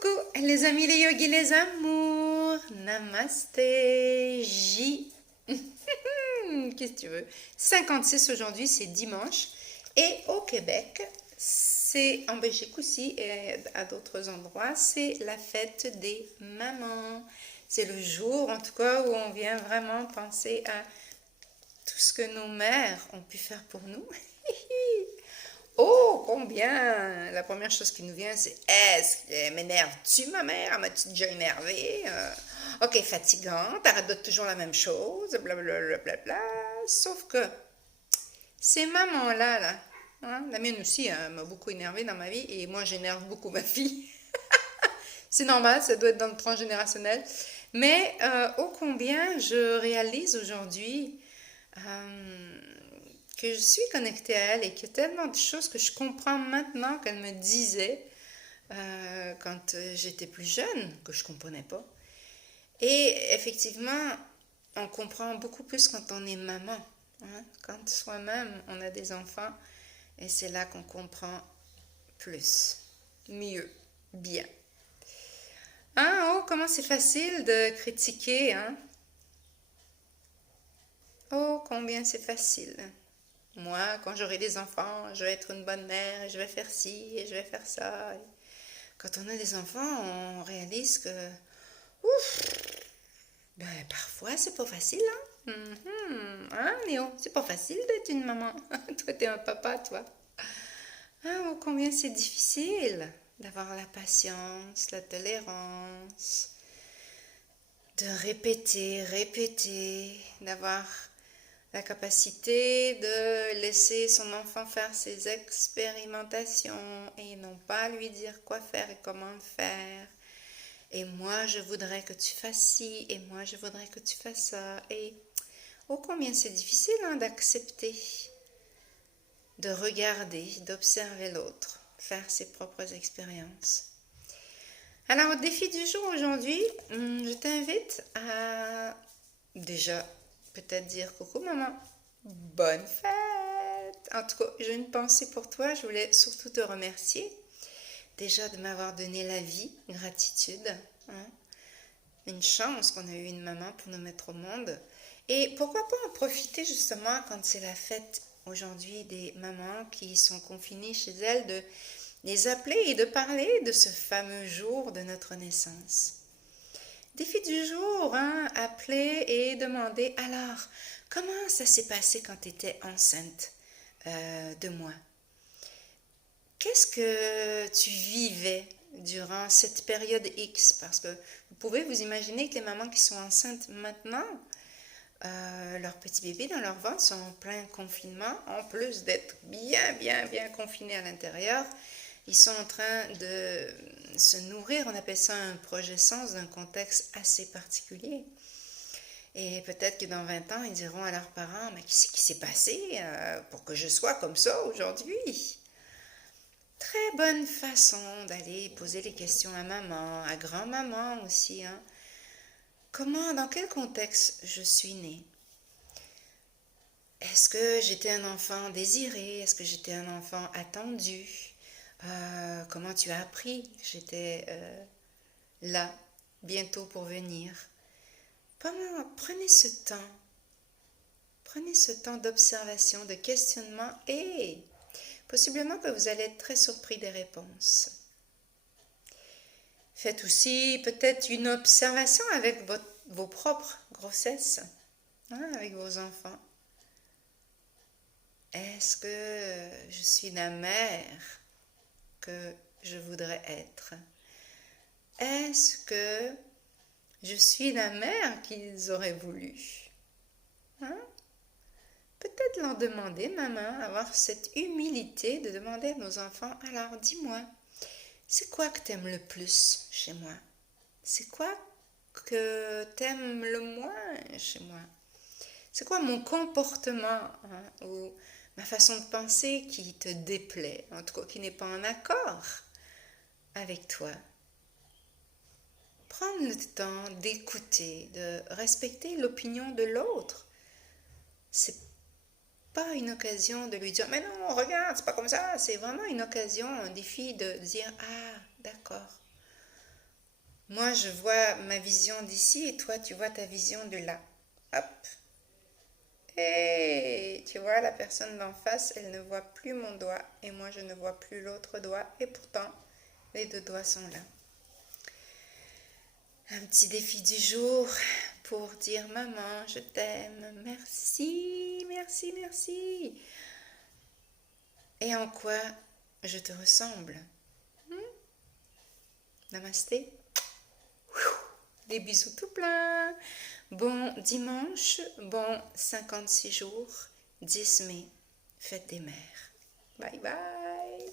Coucou les amis, les yogis, les amours. Namasté. Qu'est-ce que tu veux? 56 aujourd'hui, c'est dimanche. Et au Québec, c'est en Belgique aussi et à d'autres endroits, c'est la fête des mamans. C'est le jour, en tout cas, où on vient vraiment penser à tout ce que nos mères ont pu faire pour nous. Oh, combien! La première chose qui nous vient, c'est est-ce qu'elle m'énerve-tu, ma mère? Elle m'a-tu déjà énervé? Ok, fatigante, arrête de toujours la même chose, blablabla. Bla, bla, bla. Sauf que ces mamans-là, là, hein, la mienne aussi hein, m'a beaucoup énervée dans ma vie et moi, j'énerve beaucoup ma fille. C'est normal, ça doit être dans le transgénérationnel. Mais ô combien je réalise aujourd'hui euh, que je suis connectée à elle et qu'il y a tellement de choses que je comprends maintenant qu'elle me disait quand j'étais plus jeune, que je ne comprenais pas. Et effectivement, on comprend beaucoup plus quand on est maman. Hein? Quand soi-même, on a des enfants, et c'est là qu'on comprend plus, mieux, bien. Hein, oh, comment c'est facile de critiquer, hein? Oh, combien c'est facile. Moi, quand j'aurai des enfants, je vais être une bonne mère, et je vais faire ci, et je vais faire ça. Et quand on a des enfants, on réalise que, ouf, ben, parfois c'est pas facile, hein? Hein, Néo, c'est pas facile d'être une maman. Toi, t'es un papa, toi. Ah, oh, combien c'est difficile d'avoir la patience, la tolérance, de répéter, répéter, d'avoir la capacité de laisser son enfant faire ses expérimentations et non pas lui dire quoi faire et comment le faire. Et moi, je voudrais que tu fasses ci, et moi, je voudrais que tu fasses ça. Et oh, combien c'est difficile hein, d'accepter, de regarder, d'observer l'autre, faire ses propres expériences. Alors, au défi du jour aujourd'hui, je t'invite à déjà peut-être dire coucou maman, bonne fête. En tout cas, j'ai une pensée pour toi, je voulais surtout te remercier déjà de m'avoir donné la vie, gratitude, hein. Une chance qu'on a eu une maman pour nous mettre au monde. Et pourquoi pas en profiter justement quand c'est la fête aujourd'hui des mamans qui sont confinées chez elles, de les appeler et de parler de ce fameux jour de notre naissance. Défi du jour, hein, appeler et demander alors, comment ça s'est passé quand tu étais enceinte de moi? Qu'est-ce que tu vivais durant cette période X? Parce que vous pouvez vous imaginer que les mamans qui sont enceintes maintenant, leurs petits bébés dans leur ventre sont en plein confinement, en plus d'être bien confinés à l'intérieur. Ils sont en train de se nourrir, on appelle ça un projet sens d'un contexte assez particulier. Et peut-être que dans 20 ans, ils diront à leurs parents, mais qu'est-ce qui s'est passé pour que je sois comme ça aujourd'hui? Très bonne façon d'aller poser les questions à maman, à grand-maman aussi. Hein. Comment, dans quel contexte je suis née? Est-ce que j'étais un enfant désiré? Est-ce que j'étais un enfant attendu? Comment tu as appris que j'étais là, bientôt pour venir? Prenez ce temps d'observation, de questionnement et possiblement que vous allez être très surpris des réponses. Faites aussi peut-être une observation avec vos propres grossesses, hein, avec vos enfants. Est-ce que je suis la mère que je voudrais être? Est-ce que je suis la mère qu'ils auraient voulu? Hein? Peut-être leur demander, maman, avoir cette humilité de demander à nos enfants, alors dis-moi, c'est quoi que t'aimes le plus chez moi? C'est quoi que t'aimes le moins chez moi? C'est quoi mon comportement hein, ou ma façon de penser qui te déplaît, en tout cas qui n'est pas en accord avec toi? Prendre le temps d'écouter, de respecter l'opinion de l'autre. C'est pas une occasion de lui dire mais non, regarde, c'est pas comme ça. C'est vraiment une occasion, un défi de dire ah, d'accord. Moi, je vois ma vision d'ici et toi, tu vois ta vision de là. Hop. Et tu vois, la personne d'en face, elle ne voit plus mon doigt et moi, je ne vois plus l'autre doigt. Et pourtant, les deux doigts sont là. Un petit défi du jour pour dire maman, je t'aime, merci, merci, merci. Et en quoi je te ressemble? Namasté. Des bisous tout plein. Bon dimanche, bon 56 jours, 10 mai, fête des mères. Bye bye.